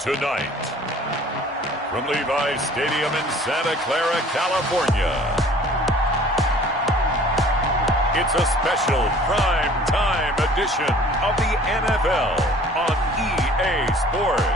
Tonight, from Levi's Stadium in Santa Clara, California, it's a special prime time edition of the NFL on EA Sports.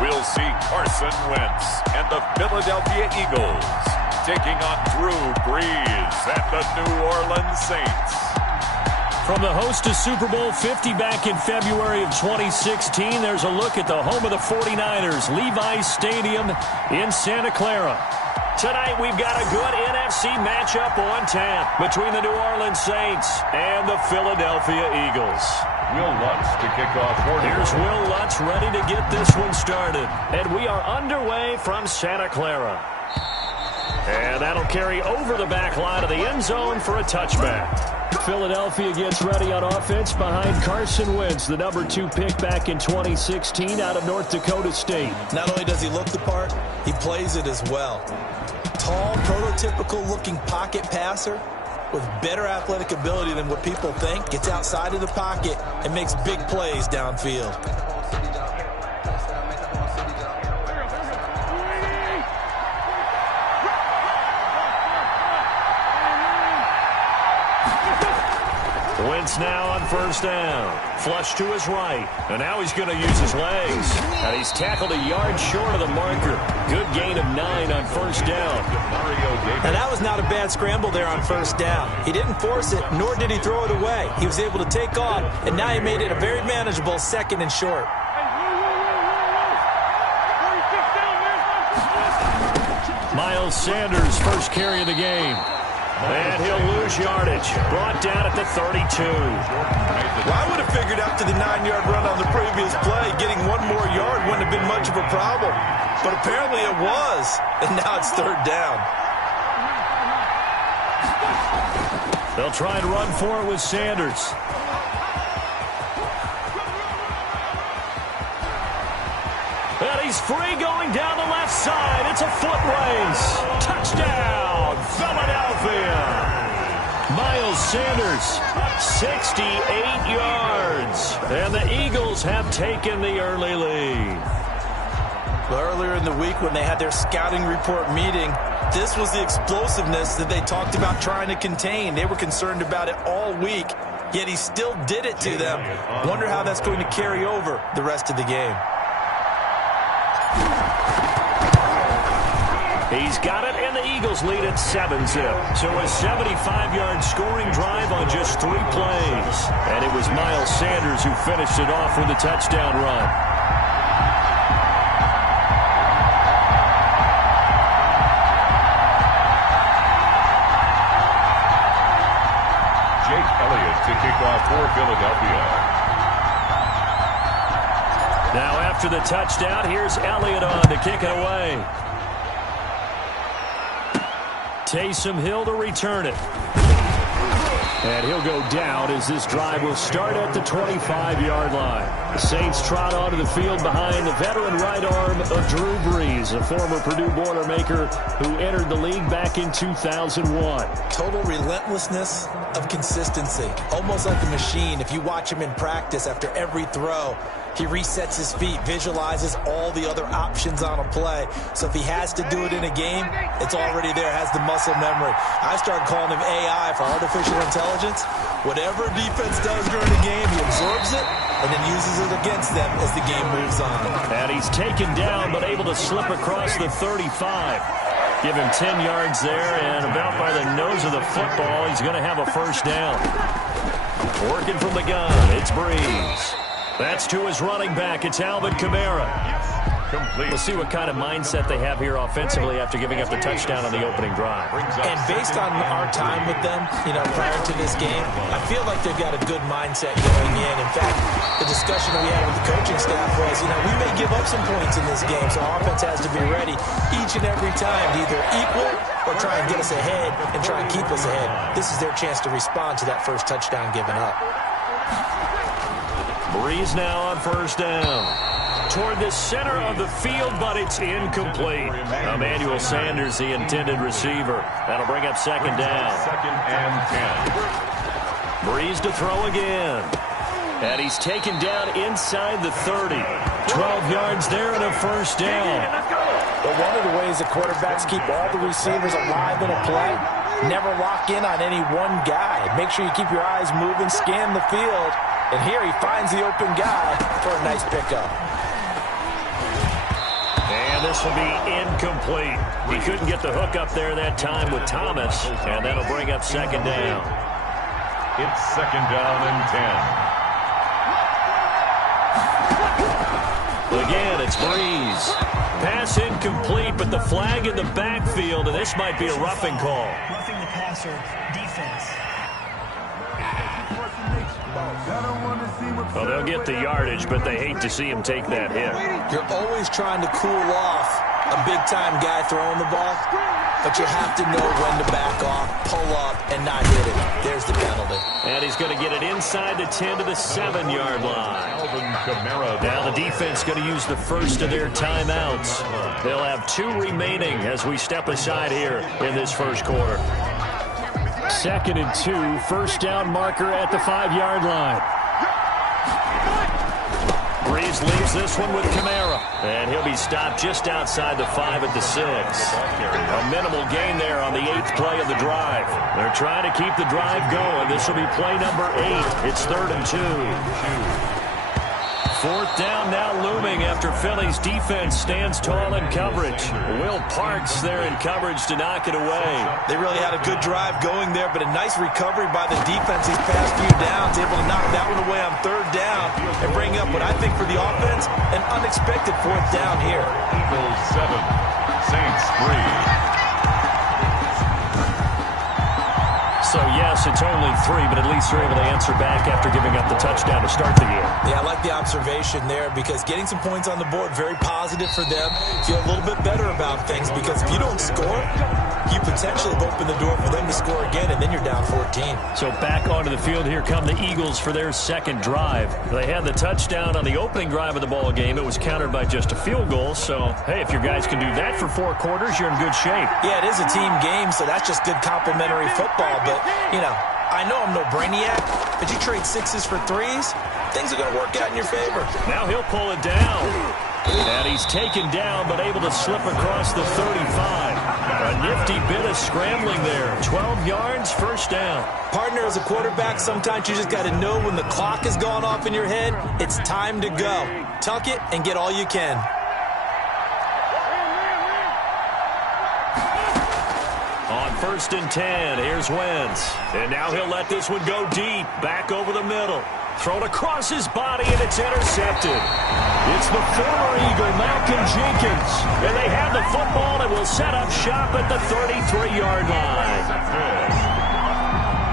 We'll see Carson Wentz and the Philadelphia Eagles taking on Drew Brees and the New Orleans Saints. From the host to Super Bowl 50 back in February of 2016, there's a look at the home of the 49ers, Levi's Stadium in Santa Clara. Tonight, we've got a good NFC matchup on tap between the New Orleans Saints and the Philadelphia Eagles. Will Lutz to kick off. Here's Will Lutz ready to get this one started. And we are underway from Santa Clara. And that'll carry over the back line of the end zone for a touchback. Philadelphia gets ready on offense behind Carson Wentz, the number 2 pick back in 2016 out of North Dakota State. Not only does he look the part, he plays it as well. Tall, prototypical-looking pocket passer with better athletic ability than what people think, gets outside of the pocket and makes big plays downfield. Wentz now on first down. Flush to his right. And now he's going to use his legs. And he's tackled a yard short of the marker. Good gain of 9 on first down. And that was not a bad scramble there on first down. He didn't force it, nor did he throw it away. He was able to take off, and now he made it a very manageable second and short. Miles Sanders, first carry of the game. And he'll lose yardage. Brought down at the 32. Well, I would have figured after the 9-yard run on the previous play, getting one more yard wouldn't have been much of a problem. But apparently it was, and now it's third down. They'll try and run for it with Sanders. And he's free going down the left side. It's a foot race. Touchdown, Philadelphia. Miles Sanders, 68 yards. And the Eagles have taken the early lead. Well, earlier in the week when they had their scouting report meeting, this was the explosiveness that they talked about trying to contain. They were concerned about it all week, yet he still did it to them. Wonder how that's going to carry over the rest of the game. He's got it, and the Eagles lead at 7-0. So a 75-yard scoring drive on just 3 plays. And it was Miles Sanders who finished it off with a touchdown run. Jake Elliott to kick off for Philadelphia. Now after the touchdown, here's Elliott on to kick it away. Taysom Hill to return it. And he'll go down as this drive will start at the 25-yard line. The Saints trot onto the field behind the veteran right arm of Drew Brees, a former Purdue Boilermaker who entered the league back in 2001. Total relentlessness of consistency. Almost like a machine. If you watch him in practice after every throw, he resets his feet, visualizes all the other options on a play. So if he has to do it in a game, it's already there, has the muscle memory. I started calling him AI for artificial intelligence. Whatever defense does during the game, he absorbs it and then uses it against them as the game moves on. And he's taken down but able to slip across the 35. Give him 10 yards there, and about by the nose of the football, he's going to have a first down. Working from the gun, it's Brees. That's to his running back. It's Alvin Kamara. Complete. We'll see what kind of mindset they have here offensively after giving up the touchdown on the opening drive. And based on our time with them, prior to this game, I feel like they've got a good mindset going in. In fact, the discussion that we had with the coaching staff was, we may give up some points in this game, so our offense has to be ready each and every time to either equal or try and get us ahead and try and keep us ahead. This is their chance to respond to that first touchdown given up. Breeze now on first down. Toward the center of the field, but it's incomplete. Emmanuel Sanders, the intended receiver. That'll bring up second down. Second and 10. Breeze to throw again. And he's taken down inside the 30. 12 yards there and a first down. But one of the ways the quarterbacks keep all the receivers alive in a play, never lock in on any one guy. Make sure you keep your eyes moving, scan the field. And here he finds the open guy for a nice pickup. And this will be incomplete. He couldn't get the hook up there that time with Thomas. And that'll bring up second down. It's second down and 10. Again, it's Breeze. Pass incomplete, but the flag in the backfield, and this might be a roughing call. Roughing the passer defense. Well, they'll get the yardage, but they hate to see him take that hit. You're always trying to cool off a big-time guy throwing the ball, but you have to know when to back off, pull up, and not hit it. There's the penalty. And he's going to get it inside the 10 to the 7-yard line. Now the defense going to use the first of their timeouts. They'll have 2 remaining as we step aside here in this first quarter. 2nd and 2, first down marker at the 5-yard line. Breeze leaves this one with Kamara. And he'll be stopped just outside the 5 at the 6. A minimal gain there on the 8th play of the drive. They're trying to keep the drive going. This will be play number 8. It's 3rd and 2. 4th down now looming after Philly's defense stands tall in coverage. Will Parks there in coverage to knock it away. They really had a good drive going there, but a nice recovery by the defense these past few downs, able to knock that one away on 3rd down and bring up what I think for the offense, an unexpected 4th down here. Eagles 7, Saints 3. So, yes, it's only 3, but at least they're able to answer back after giving up the touchdown to start the year. Yeah, I like the observation there because getting some points on the board, very positive for them. Feel a little bit better about things because if you don't score, you potentially have opened the door for them to score again, and then you're down 14. So back onto the field, here come the Eagles for their second drive. They had the touchdown on the opening drive of the ball game. It was countered by just a field goal. So, hey, if your guys can do that for 4 quarters, you're in good shape. Yeah, it is a team game, so that's just good complimentary football. But, you know, I know I'm no brainiac, but you trade 6s for 3s, things are going to work out in your favor. Now he'll pull it down. And he's taken down, but able to slip across the 35. A nifty bit of scrambling there. 12 yards, first down. Partner, as a quarterback, sometimes you just got to know when the clock has gone off in your head, it's time to go. Tuck it and get all you can. On 1st and 10, here's Wentz. And now he'll let this one go deep, back over the middle. Thrown across his body, and it's intercepted. It's the former Eagle, Malcolm Jenkins. And they have the football and will set up shop at the 33-yard line.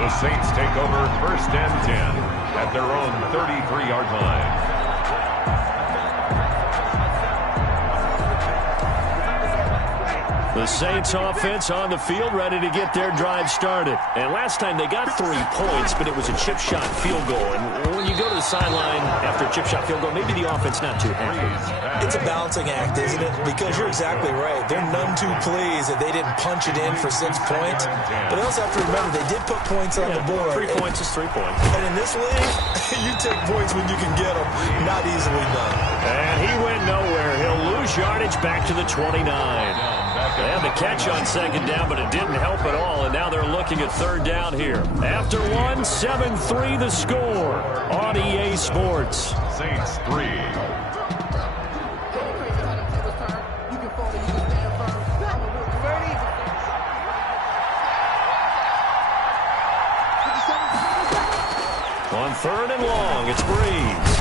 The Saints take over 1st and 10 at their own 33-yard line. The Saints offense on the field, ready to get their drive started. And last time they got 3 points, but it was a chip shot field goal. And when you go to the sideline after a chip shot field goal, maybe the offense not too happy. It's a balancing act, isn't it? Because you're exactly right. They're none too pleased that they didn't punch it in for 6 points. But they also have to remember they did put points on the board. 3 points is 3 points. And in this league, you take points when you can get them. Not easily done. And he went nowhere. He'll lose yardage back to the 29. They had the catch on 2nd down, but it didn't help at all, and now they're looking at 3rd down here. After 1, 7-3 the score on EA Sports. Saints 3. On 3rd and long, it's Breeze.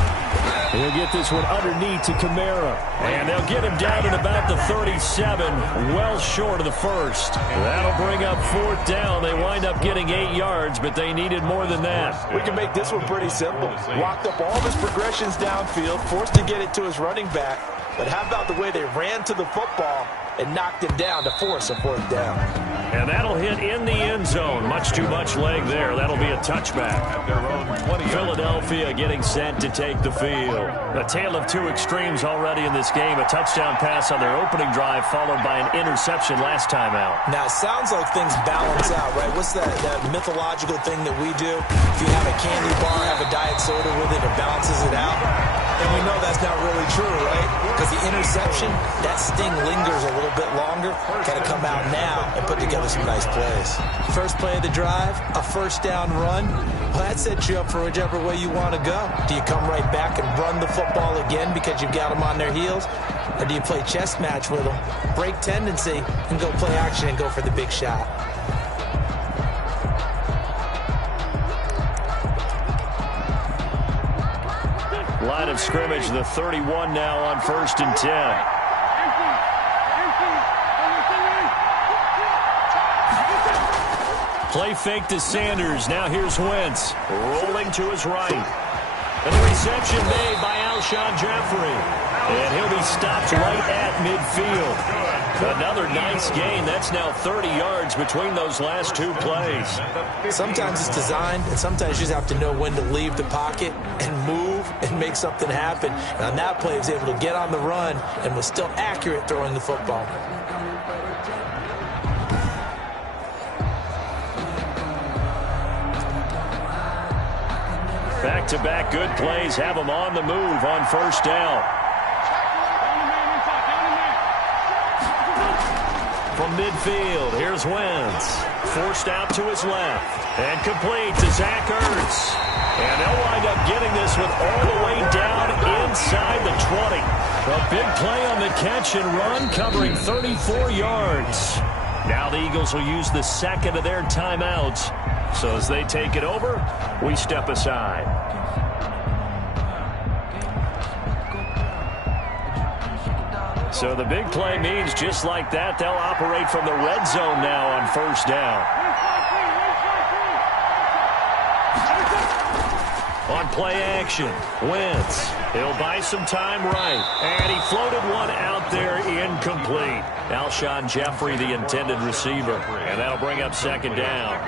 He'll get this one underneath to Kamara. And they'll get him down at about the 37, well short of the 1st. That'll bring up 4th down. They wind up getting 8 yards, but they needed more than that. We can make this one pretty simple. Locked up all of his progressions downfield, forced to get it to his running back. but how about the way they ran to the football and knocked him down to force a fourth down? And that'll hit in the end zone. Much too much leg there. That'll be a touchback. At their own 20. Philadelphia getting set to take the field. A tale of two extremes already in this game. A touchdown pass on their opening drive followed by an interception last time out. Now, it sounds like things balance out, right? What's that mythological thing that we do? If you have a candy bar, have a diet soda with it, it balances it out. And we know that's not really true, right? Because the interception, that sting lingers a little bit longer. Got to come out now and put together some nice plays. First play of the drive, a first down run. Well, that sets you up for whichever way you want to go. Do you come right back and run the football again because you've got them on their heels? Or do you play chess match with them, break tendency, and go play action and go for the big shot? Line of scrimmage, the 31 now on 1st and 10. Play fake to Sanders. Now here's Wentz. Rolling to his right. And the reception made by Alshon Jeffrey. And he'll be stopped right at midfield. Another nice gain. That's now 30 yards between those last two plays. Sometimes it's designed, and sometimes you just have to know when to leave the pocket and move and make something happen. And on that play, he was able to get on the run and was still accurate throwing the football. Back-to-back good plays have them on the move on first down. From midfield, here's Wentz. Forced out to his left. And complete to Zach Ertz. And they'll wind up getting this one all the way down inside the 20. A big play on the catch and run, covering 34 yards. Now the Eagles will use the second of their timeouts. So as they take it over, we step aside. So the big play means just like that, they'll operate from the red zone now on first down. On play action, Wentz. He'll buy some time right. And he floated one out there incomplete. Alshon Jeffrey, the intended receiver. And that'll bring up second down.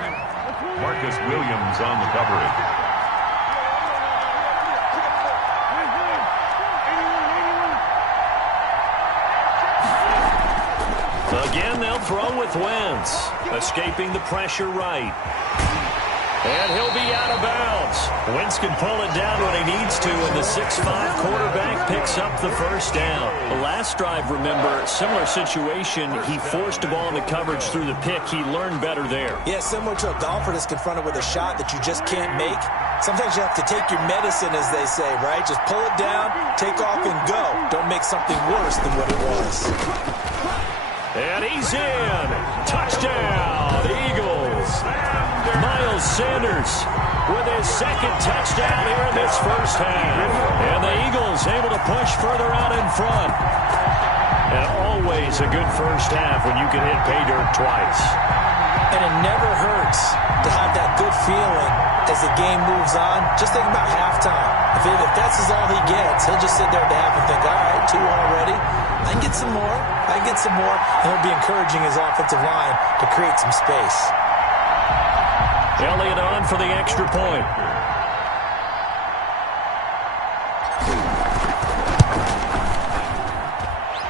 Marcus Williams on the coverage. Again, they'll throw with Wentz. Escaping the pressure right. And he'll be out of bounds. Wentz can pull it down when he needs to, and the 6'5 quarterback picks up the first down. The last drive, remember, similar situation. He forced the ball into coverage through the pick. He learned better there. Yeah, similar to a golfer that's confronted with a shot that you just can't make. Sometimes you have to take your medicine, as they say, right? Just pull it down, take off, and go. Don't make something worse than what it was. And he's in. Touchdown, Eagles. Miles Sanders with his second touchdown here in this first half. And the Eagles able to push further out in front. And always a good first half when you can hit pay dirt twice. And it never hurts to have that good feeling as the game moves on. Just think about halftime. If that's all he gets, he'll just sit there at the half and think, all right, 2 already. I can get some more. I can get some more. And he'll be encouraging his offensive line to create some space. Elliott on for the extra point.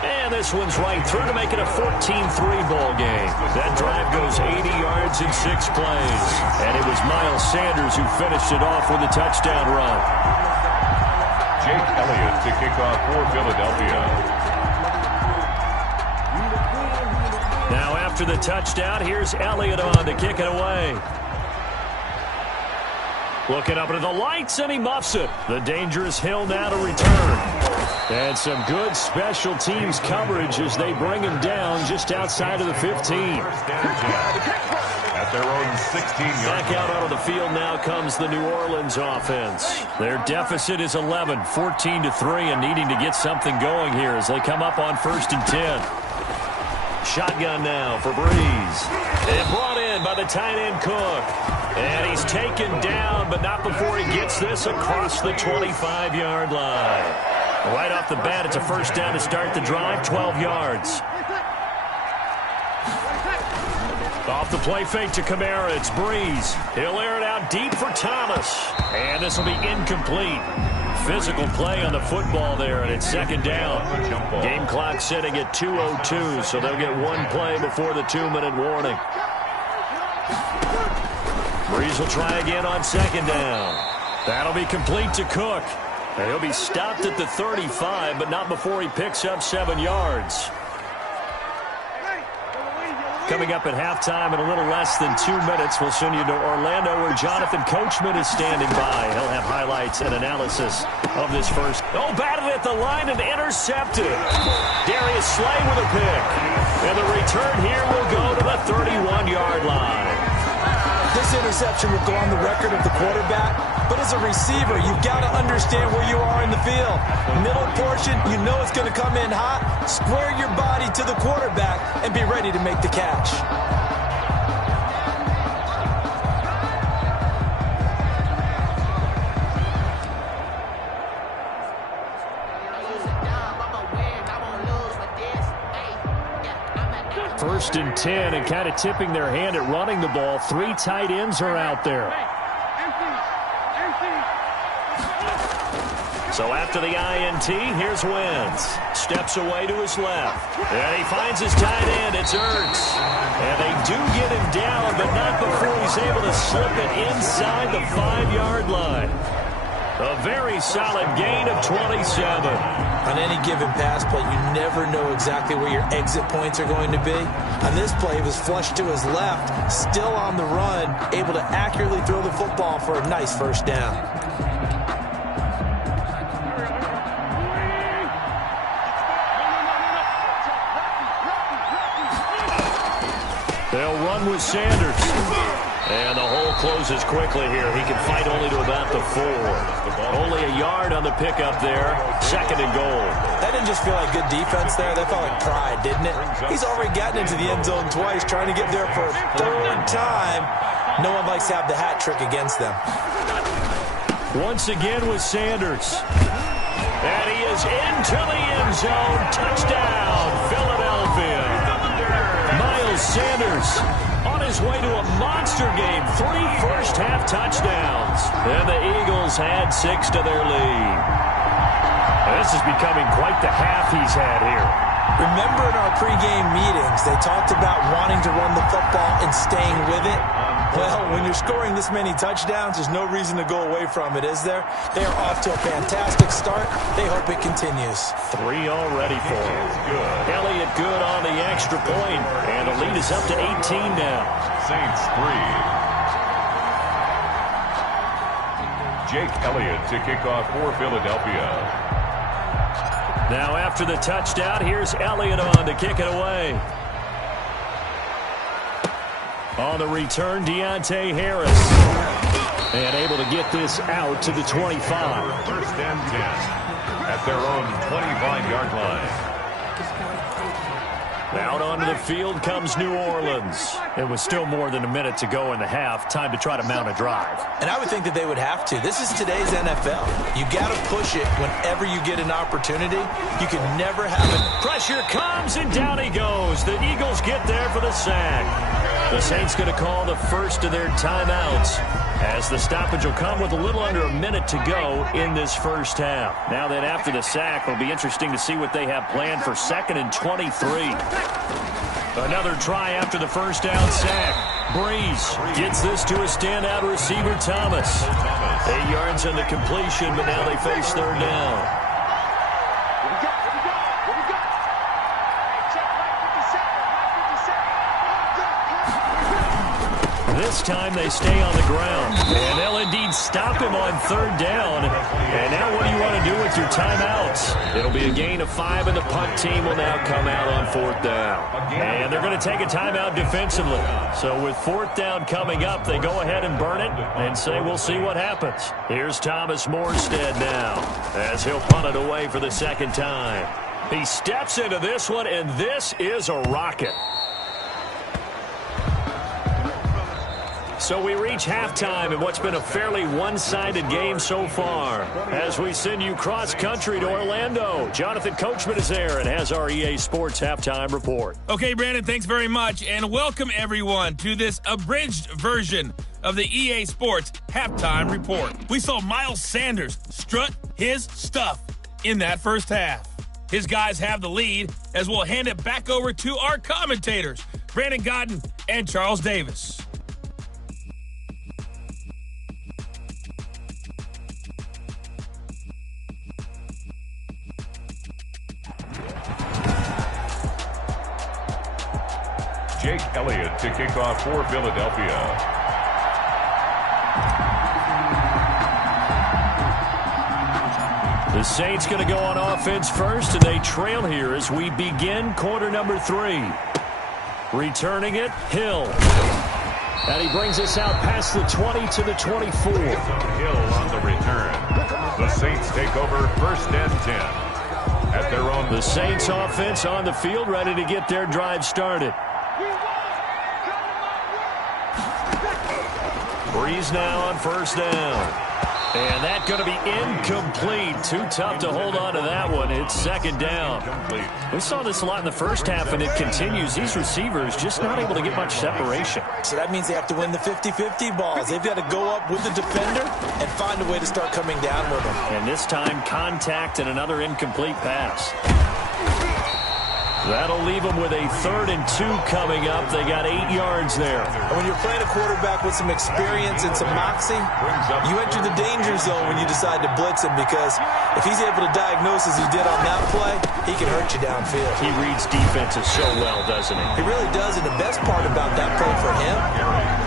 And this one's right through to make it a 14-3 ball game. That drive goes 80 yards in 6 plays. And it was Miles Sanders who finished it off with a touchdown run. Jake Elliott to kick off for Philadelphia. Now after the touchdown, here's Elliott on to kick it away. Looking up into the lights, and he muffs it. The dangerous Hill now to return. And some good special teams coverage as they bring him down just outside of the 15. At their own 16-yard Back out onto the field now comes the New Orleans offense. Their deficit is 11, 14-3, and needing to get something going here as they come up on 1st and 10. Shotgun now for Breeze. And brought in by the tight end Cook. And he's taken down, but not before he gets this across the 25-yard line. Right off the bat, it's a first down to start the drive, 12 yards. Off the play fake to Kamara, it's Breeze. He'll air it out deep for Thomas. And this will be incomplete. Physical play on the football there, and it's second down. Game clock sitting at 2:02, so they'll get one play before the 2-minute warning. Breeze will try again on second down. That'll be complete to Cook. And he'll be stopped at the 35, but not before he picks up 7 yards. Coming up at halftime in a little less than 2 minutes, we'll send you to Orlando where Jonathan Coachman is standing by. He'll have highlights and analysis of this first. Oh, batted at the line and intercepted. Darius Slay with a pick. And the return here will go to the 31-yard line. This interception will go on the record of the quarterback, but as a receiver, you've got to understand where you are in the field. Middle portion, you know it's going to come in hot. Square your body to the quarterback and be ready to make the catch. First and 10, and kind of tipping their hand at running the ball. 3 tight ends are out there. So after the INT, here's Wentz. Steps away to his left. And he finds his tight end. It's Ertz. And they do get him down, but not before he's able to slip it inside the 5-yard line. A very solid gain of 27. On any given pass play, you never know exactly where your exit points are going to be. On this play, he was flushed to his left, still on the run, able to accurately throw the football for a nice first down. They'll run with Sanders. And the hole closes quickly here. He can fight only to about the 4. Only a yard on the pickup there. Second and goal. That didn't just feel like good defense there. That felt like pride, didn't it? He's already gotten into the end zone twice, trying to get there for a 3rd time. No one likes to have the hat trick against them. Once again with Sanders. And he is into the end zone. Touchdown, Philadelphia. Miles Sanders on his way to a monster game. 3 first-half touchdowns. And the Eagles add 6 to their lead. And this is becoming quite the half he's had here. Remember in our pregame meetings, they talked about wanting to run the football and staying with it? Well, when you're scoring this many touchdowns, there's no reason to go away from it, is there? They are off to a fantastic start. They hope it continues. 3 already for him. Elliott good on the extra point, and the lead is up to 18 now. Saints 3. Jake Elliott to kick off for Philadelphia. Now after the touchdown, here's Elliott on to kick it away. On the return, Deontay Harris. And able to get this out to the 25. First and 10 at their own 25-yard line. Out onto the field comes New Orleans. It was still more than a minute to go in the half. Time to try to mount a drive. And I would think that they would have to. This is today's NFL. You got to push it whenever you get an opportunity. You can never have it. Pressure comes, and down he goes. The Eagles get there for the sack. The Saints going to call the first of their timeouts, as the stoppage will come with a little under a minute to go in this first half. Now that after the sack, it'll be interesting to see what they have planned for 2nd and 23. Another try after the first down sack. Breeze gets this to a standout receiver, Thomas. 8 yards on the completion, but now they face 3rd down. This time they stay on the ground. And they'll indeed stop him on 3rd down. And now what do you want to do with your timeouts? It'll be a gain of 5, and the punt team will now come out on 4th down. And they're going to take a timeout defensively. So with 4th down coming up, they go ahead and burn it and say we'll see what happens. Here's Thomas Morstead now as he'll punt it away for the 2nd time. He steps into this one, and this is a rocket. So we reach halftime in what's been a fairly one-sided game so far. As we send you cross-country to Orlando, Jonathan Coachman is there and has our EA Sports halftime report. Okay, Brandon, thanks very much, and welcome everyone to this abridged version of the EA Sports halftime report. We saw Miles Sanders strut his stuff in that first half. His guys have the lead as we'll hand it back over to our commentators, Brandon Godden and Charles Davis. Jake Elliott to kick off for Philadelphia. The Saints going to go on offense first, and they trail here as we begin quarter number 3. Returning it, Hill. And he brings us out past the 20 to the 24. Hill on the return. The Saints take over first and 10. At their own. The Saints offense on the field, ready to get their drive started. Breeze now on first down. And that's going to be incomplete. Too tough to hold on to that one. It's second down. We saw this a lot in the first half, and it continues. These receivers just not able to get much separation. So that means they have to win the 50-50 balls. They've got to go up with the defender and find a way to start coming down with them. And this time, contact and another incomplete pass. That'll leave them with a 3rd and 2 coming up. They got 8 yards there. And when you're playing a quarterback with some experience and some moxie, you enter the danger zone when you decide to blitz him, because if he's able to diagnose as he did on that play, he can hurt you downfield. He reads defenses so well, doesn't he? He really does, and the best part about that play for him,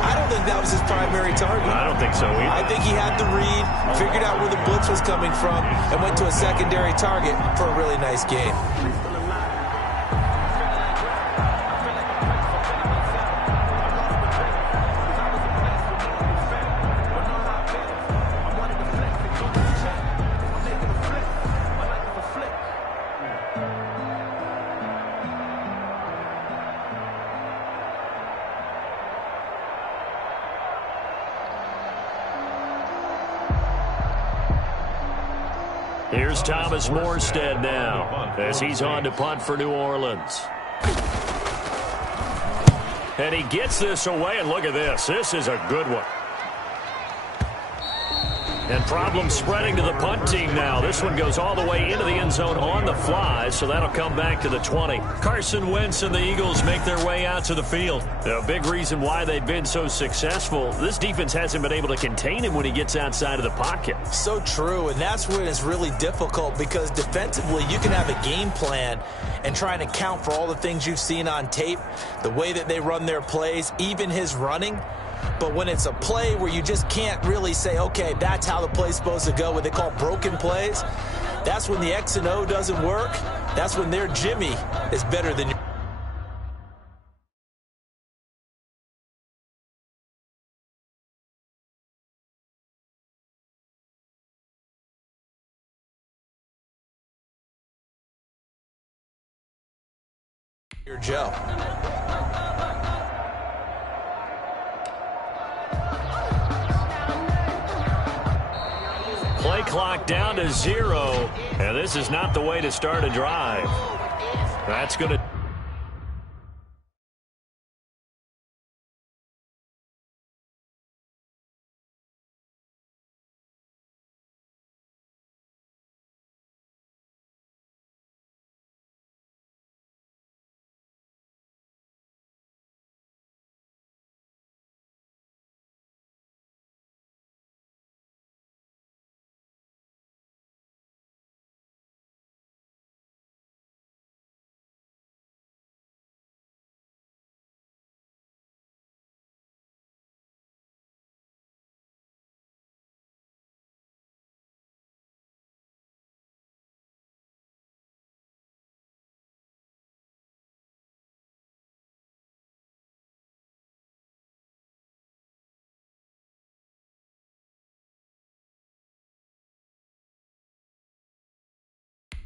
I don't think that was his primary target. I don't think so either. I think he had the read, figured out where the blitz was coming from, and went to a secondary target for a really nice game. Here's Thomas Morstead now as he's on to punt for New Orleans. And he gets this away, and look at this. This is a good one. And problems spreading to the punt team now. This one goes all the way into the end zone on the fly, so that'll come back to the 20. Carson Wentz and the Eagles make their way out to the field. A big reason why they've been so successful, this defense hasn't been able to contain him when he gets outside of the pocket. So true, and that's when it's really difficult, because defensively you can have a game plan and trying to account for all the things you've seen on tape, the way that they run their plays, even his running. But when it's a play where you just can't really say, okay, that's how the play's supposed to go, what they call broken plays, that's when the X and O doesn't work. That's when their Jimmy is better than your Joe. Play clock down to 0, and this is not the way to start a drive. That's going to...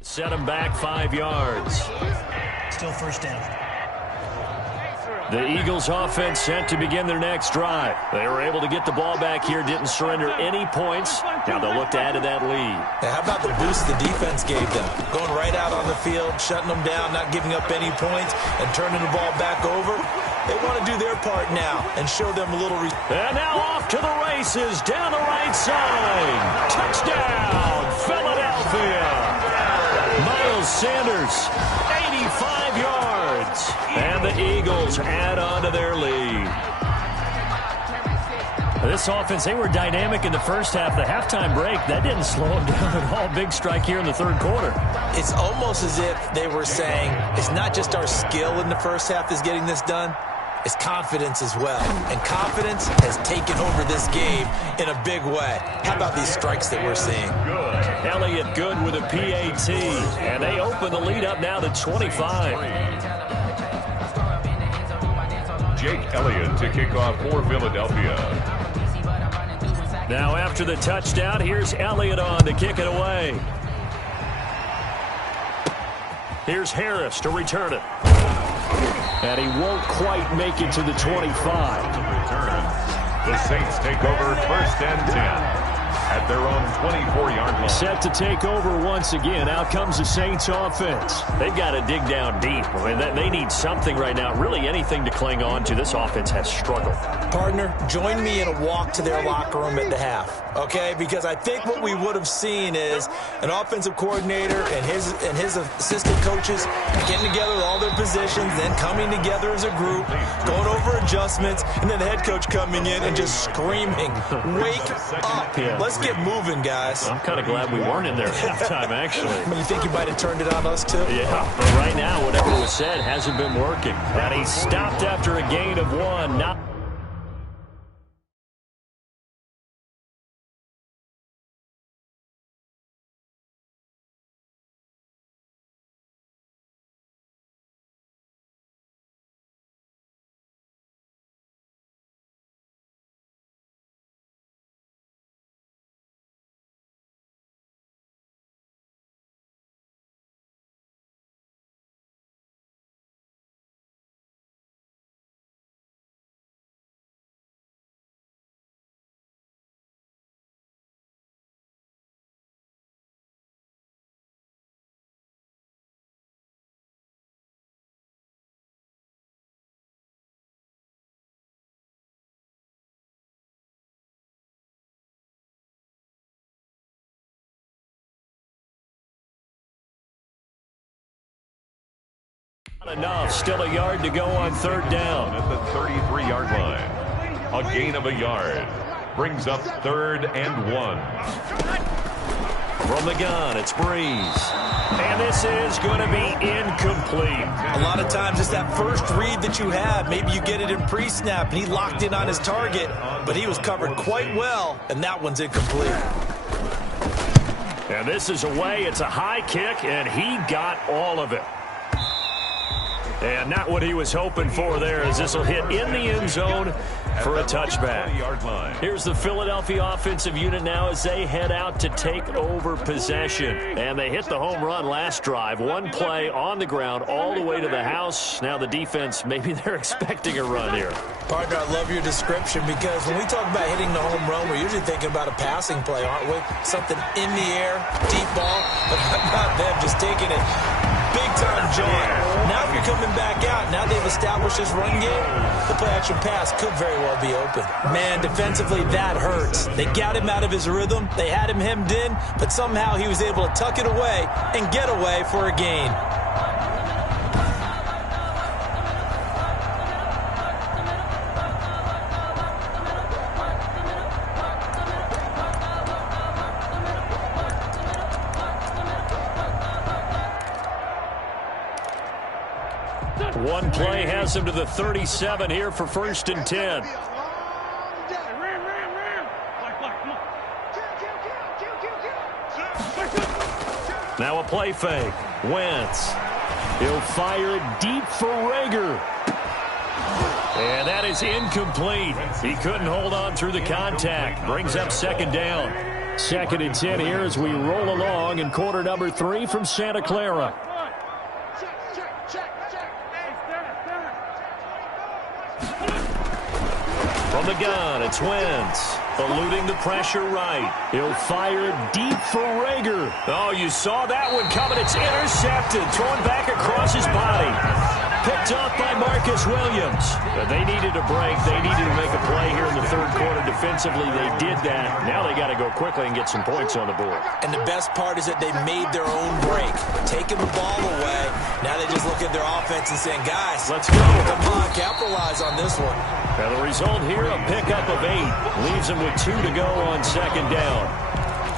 Set him back 5 yards. Still first down. The Eagles offense set to begin their next drive. They were able to get the ball back here, didn't surrender any points. Now they'll look to add to that lead. Yeah, how about the boost the defense gave them? Going right out on the field, shutting them down, not giving up any points, and turning the ball back over. They want to do their part now and show them a little... And now off to the races, down the right side. Touchdown, Philadelphia. Miles Sanders, 85 yards. And the Eagles add on to their lead. This offense, they were dynamic in the first half. The halftime break, that didn't slow them down at all. Big strike here in the third quarter. It's almost as if they were saying, it's not just our skill in the first half that's getting this done. It's confidence as well. And confidence has taken over this game in a big way. How about these strikes that we're seeing? Elliott good with a PAT. And they open the lead up now to 25. Jake Elliott to kick off for Philadelphia. Now after the touchdown, here's Elliott on to kick it away. Here's Harris to return it. And he won't quite make it to the 25. The Saints take over 1st and 10 at their own 24-yard line. Set to take over once again. Out comes the Saints offense. They've got to dig down deep. I mean, they need something right now, really anything to cling on to. This offense has struggled. Partner, join me in a walk to their locker room at the half, okay? Because I think what we would have seen is an offensive coordinator and his assistant coaches getting together with all their positions, then coming together as a group, going over adjustments, and then the head coach coming in and just screaming, wake up. Yeah. Let's get moving, guys. I'm kind of glad we weren't in there at halftime, actually. You think you might have turned it on us, too? Yeah, but right now, whatever was said hasn't been working. And he stopped after a gain of 1. Not enough. Still a yard to go on 3rd down. At the 33-yard line. A gain of a yard. Brings up 3rd and 1. From the gun, it's Breeze. And this is going to be incomplete. A lot of times it's that first read that you have. Maybe you get it in pre-snap, and he locked in on his target, but he was covered quite well, and that one's incomplete. And this is away. It's a high kick, and he got all of it. And not what he was hoping for there, as this will hit in the end zone for a touchback. Here's the Philadelphia offensive unit now as they head out to take over possession. And they hit the home run last drive. One play on the ground all the way to the house. Now the defense, maybe they're expecting a run here. Partner, I love your description, because when we talk about hitting the home run, we're usually thinking about a passing play, aren't we? Something in the air, deep ball, but how about them just taking it big-time jaunt. Now if you're coming back out, now they've established this run game, the play-action pass could very well be open. Man, defensively, that hurts. They got him out of his rhythm. They had him hemmed in, but somehow he was able to tuck it away and get away for a gain. One play has him to the 37 here for 1st and 10. Now a play fake. Wentz. He'll fire it deep for Rager. And that is incomplete. He couldn't hold on through the contact. Brings up 2nd down. 2nd and 10 here as we roll along in quarter number 3 from Santa Clara. From the gun, it's Wentz. Eluding the pressure right. He'll fire it deep for Rager. Oh, you saw that one coming. It's intercepted. Thrown back across his body. Picked off by Marcus Williams. But they needed a break. They needed to make a play here in the third quarter defensively. They did that. Now they got to go quickly and get some points on the board. And the best part is that they made their own break. Taking the ball away. Now they just look at their offense and saying, guys, let's go. Come on, capitalize on this one. Now the result here, a pickup of 8. Leaves them with 2 to go on second down.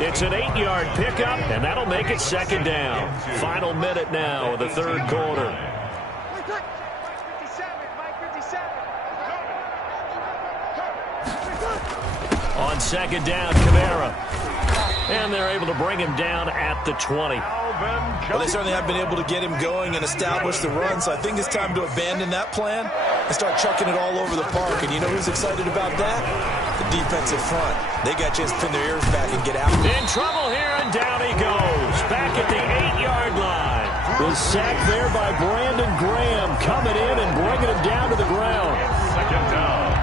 It's an 8-yard pickup, and that'll make it second down. Final minute now of the third quarter. On second down, Kamara. And they're able to bring him down at the 20. Well, they certainly have been able to get him going and establish the run, so I think it's time to abandon that plan and start chucking it all over the park. And you know who's excited about that? The defensive front. They got a chance to pin their ears back and get out. In trouble here, and down he goes. Back at the 8-yard line. The sack there by Brandon Graham, coming in and bringing him down to the ground. Second down.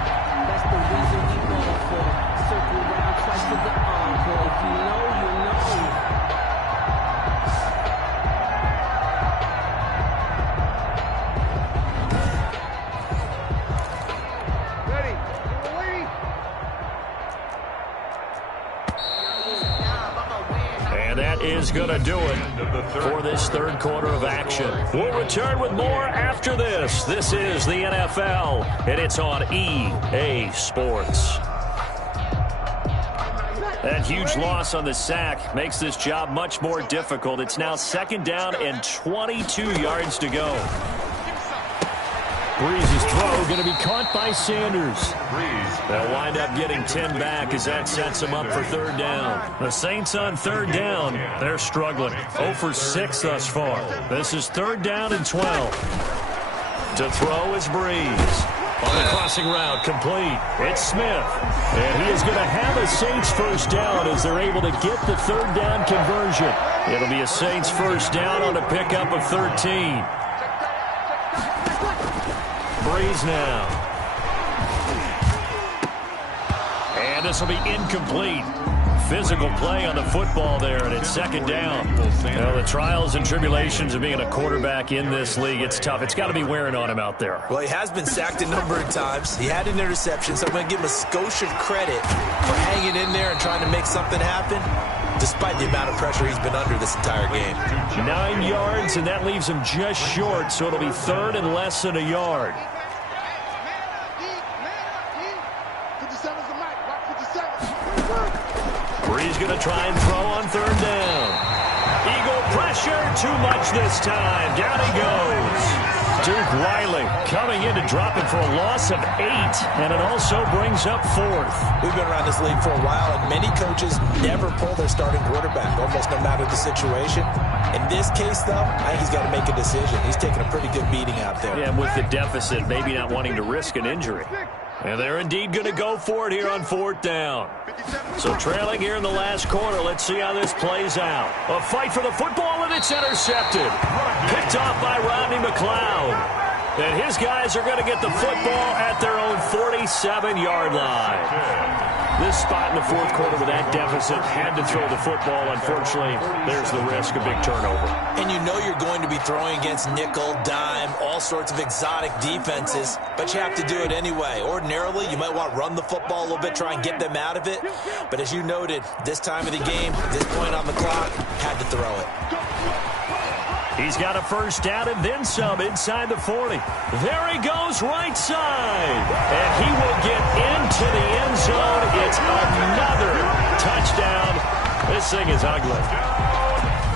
That's the reason we go for circle round twice with the encore. If you know, you know. And that is going to do it for this third quarter of action. We'll return with more after this. This is the NFL, and it's on EA Sports. That huge loss on the sack makes this job much more difficult. It's now second down and 22 yards to go. Breeze's throw going to be caught by Sanders. They'll wind up getting 10 back as that sets them up for third down. The Saints on third down, they're struggling. 0 for 6 thus far. This is third down and 12. To throw is Breeze. On the crossing route, complete. It's Smith. And he is going to have a Saints first down as they're able to get the third down conversion. It'll be a Saints first down on a pickup of 13. Breeze now. And this will be incomplete. Physical play on the football there, and it's second down. Well, the trials and tribulations of being a quarterback in this league, it's tough. It's got to be wearing on him out there. Well, he has been sacked a number of times. He had an interception, so I'm going to give him a skosh of credit for hanging in there and trying to make something happen, despite the amount of pressure he's been under this entire game. 9 yards, and that leaves him just short, so it'll be third and less than a yard. Breeze going to try and throw on third down. Eagle pressure, too much this time. Down he goes. Duke Riley coming in to drop him for a loss of 8, and it also brings up fourth. We've been around this league for a while, and many coaches never pull their starting quarterback, almost no matter the situation. In this case, though, I think he's got to make a decision. He's taking a pretty good beating out there. Yeah, with the deficit, maybe not wanting to risk an injury. And they're indeed going to go for it here on fourth down. So trailing here in the last quarter, let's see how this plays out. A fight for the football, and it's intercepted. Picked off by Rodney McLeod. And his guys are going to get the football at their own 47-yard line. This spot in the fourth quarter with that deficit, had to throw the football. Unfortunately, there's the risk of big turnover. And you know you're going to be throwing against nickel, dime, all sorts of exotic defenses, but you have to do it anyway. Ordinarily, you might want to run the football a little bit, try and get them out of it. But as you noted, this time of the game, this point on the clock, had to throw it. He's got a first down and then some inside the 40. There he goes, right side. And he will get into the end zone. It's another touchdown. This thing is ugly.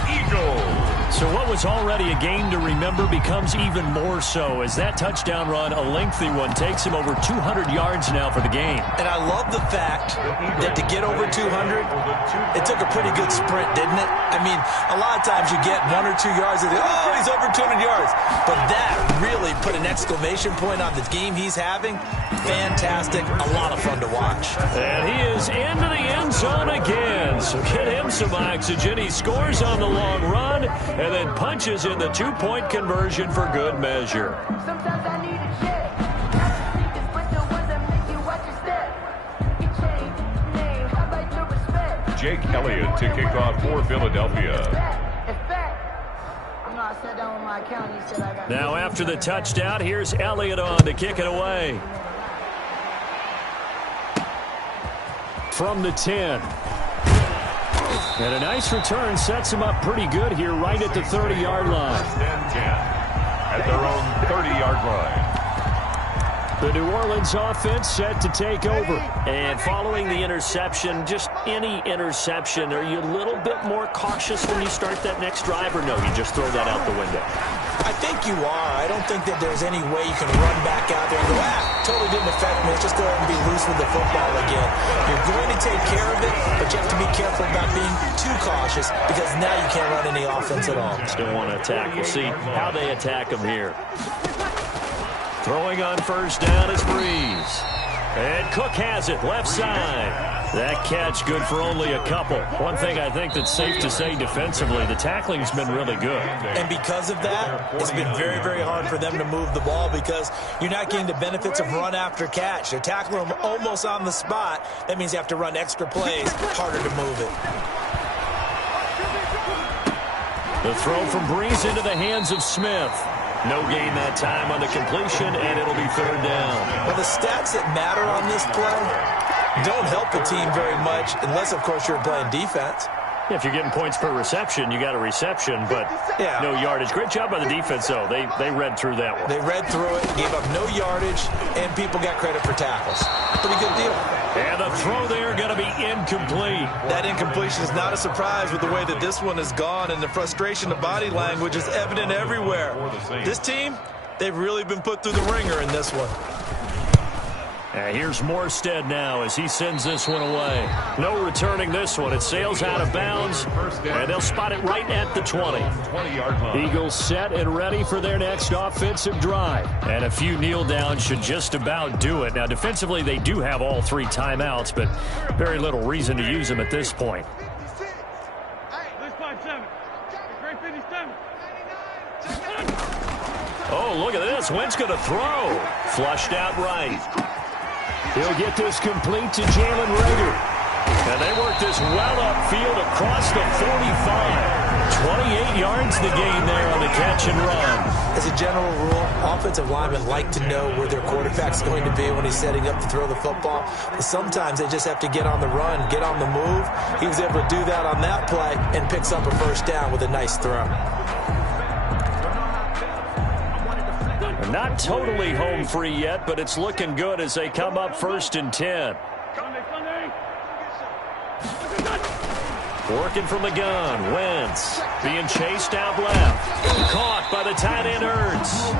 Eagles. So what was already a game to remember becomes even more so as that touchdown run, a lengthy one, takes him over 200 yards now for the game. And I love the fact that to get over 200, it took a pretty good sprint, didn't it? I mean, a lot of times you get 1 or 2 yards and oh, he's over 200 yards. But that really put an exclamation point on the game he's having. Fantastic. A lot of fun to watch. And he is into the end zone again. So get him some oxygen. He scores on the long run and then punches in the 2-point conversion for good measure. Jake Elliott to kick off for Philadelphia. Now after the touchdown, here's Elliott on to kick it away. From the 10. And a nice return sets him up pretty good here right at the 30-yard line. And 10 at their own 30-yard line. The New Orleans offense set to take over. And following the interception, just any interception, are you a little bit more cautious when you start that next drive, or no, you just throw that out the window? I think you are. I don't think that there's any way you can run back out there and go, totally didn't affect me. Let's just go ahead and be loose with the football again. You're going to take care of it, but you have to be careful about being too cautious because now you can't run any offense at all. Still want to attack. We'll see how they attack them here. Throwing on first down is Breeze. And Cook has it, left side. That catch good for only a couple. One thing I think that's safe to say defensively, the tackling's been really good. And because of that, it's been very, very hard for them to move the ball because you're not getting the benefits of run after catch. They're tackling them almost on the spot. That means you have to run extra plays, harder to move it. The throw from Breeze into the hands of Smith. No gain that time on the completion, and it'll be third down. Well, the stats that matter on this play don't help the team very much unless, of course, you're playing defense. If you're getting points per reception, you got a reception, but no yardage. Great job by the defense, though. They read through that one. They read through it, gave up no yardage, and people got credit for tackles. Pretty good deal. And the throw there going to be incomplete. That incompletion is not a surprise with the way that this one has gone, and the frustration of body language is evident everywhere. This team, they've really been put through the ringer in this one. Here's Morstead now as he sends this one away. No returning this one. It sails out of bounds, and they'll spot it right at the 20. Eagles set and ready for their next offensive drive. And a few kneel downs should just about do it. Now, defensively, they do have all three timeouts, but very little reason to use them at this point. Oh, look at this. Wentz going to throw. Flushed out right. He'll get this complete to Jalen Reagor. And they work this well upfield across the 45. 28 yards the gain there on the catch and run. As a general rule, offensive linemen like to know where their quarterback's going to be when he's setting up to throw the football. But sometimes they just have to get on the run, get on the move. He was able to do that on that play and picks up a first down with a nice throw. Not totally home free yet, but it's looking good as they come up 1st and 10. Working from the gun, Wentz being chased out left. Caught by the tight end Ertz.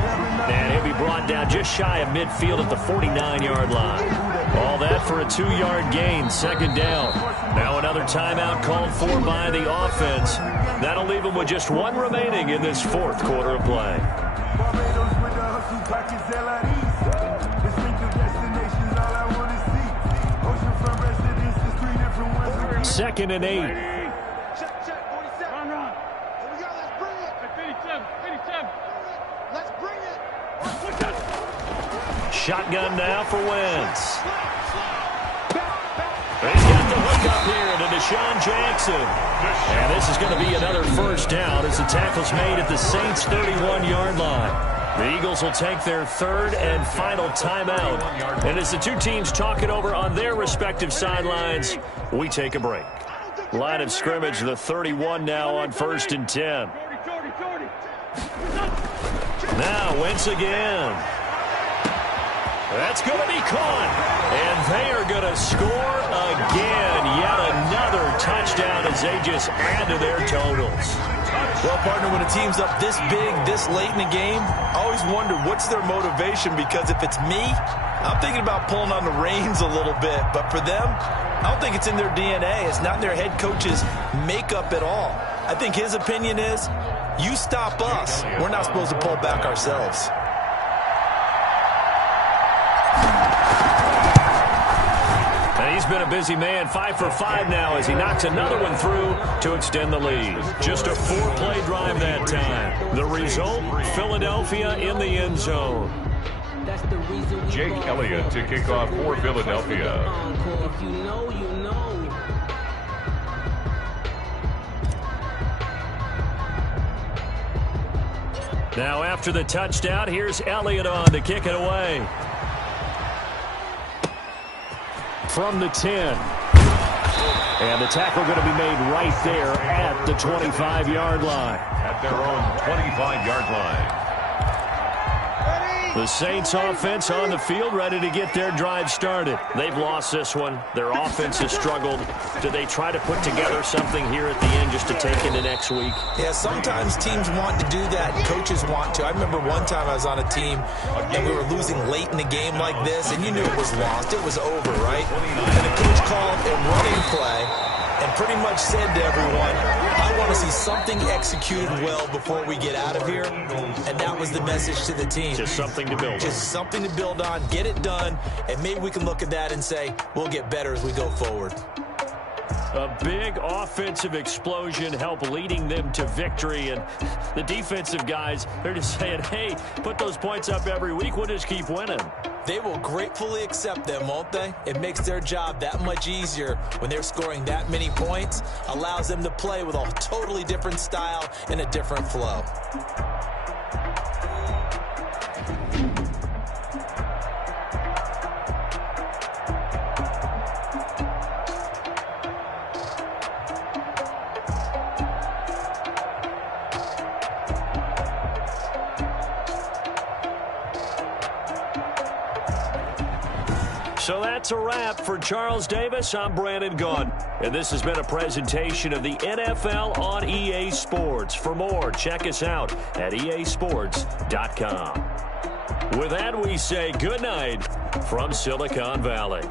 And he'll be brought down just shy of midfield at the 49-yard line. All that for a 2-yard gain, second down. Now another timeout called for by the offense. That'll leave them with just one remaining in this fourth quarter of play. Second and 8. Shotgun now for Wentz. He's got the hook up here to Deshaun Jackson. And this is going to be another first down as the tackle's made at the Saints' 31-yard line. The Eagles will take their third and final timeout. And as the two teams talk it over on their respective sidelines, we take a break. Line of scrimmage, the 31 now on 1st and 10. Now Wentz again. That's going to be caught. And they are going to score again. Yet another touchdown as they just add to their totals. Well, partner, when a team's up this big, this late in the game, I always wonder what's their motivation, because if it's me, I'm thinking about pulling on the reins a little bit. But for them, I don't think it's in their DNA. It's not in their head coach's makeup at all. I think his opinion is, you stop us. We're not supposed to pull back ourselves. He's been a busy man, 5 for 5 now as he knocks another one through to extend the lead. Just a 4-play drive that time. The result, Philadelphia in the end zone. Jake Elliott to kick off for Philadelphia. Now after the touchdown, here's Elliott on to kick it away. From the 10. And the tackle going to be made right there at the 25-yard line. At their own 25-yard line. The Saints offense on the field, ready to get their drive started. They've lost this one. Their offense has struggled. Do they try to put together something here at the end just to take into next week? Yeah, sometimes teams want to do that. Coaches want to. I remember one time I was on a team and we were losing late in the game like this, and you knew it was lost. It was over, right? And the coach called a running play and pretty much said to everyone, I want to see something executed well before we get out of here. And that was the message to the team. Just something to build on. Just something to build on, get it done, and maybe we can look at that and say, we'll get better as we go forward. A big offensive explosion helped leading them to victory. And the defensive guys, they're just saying, hey, put those points up every week. We'll just keep winning. They will gratefully accept them, won't they? It makes their job that much easier when they're scoring that many points. Allows them to play with a totally different style and a different flow. So that's a wrap for Charles Davis. I'm Brandon Gunn. And this has been a presentation of the NFL on EA Sports. For more, check us out at easports.com. With that, we say good night from Silicon Valley.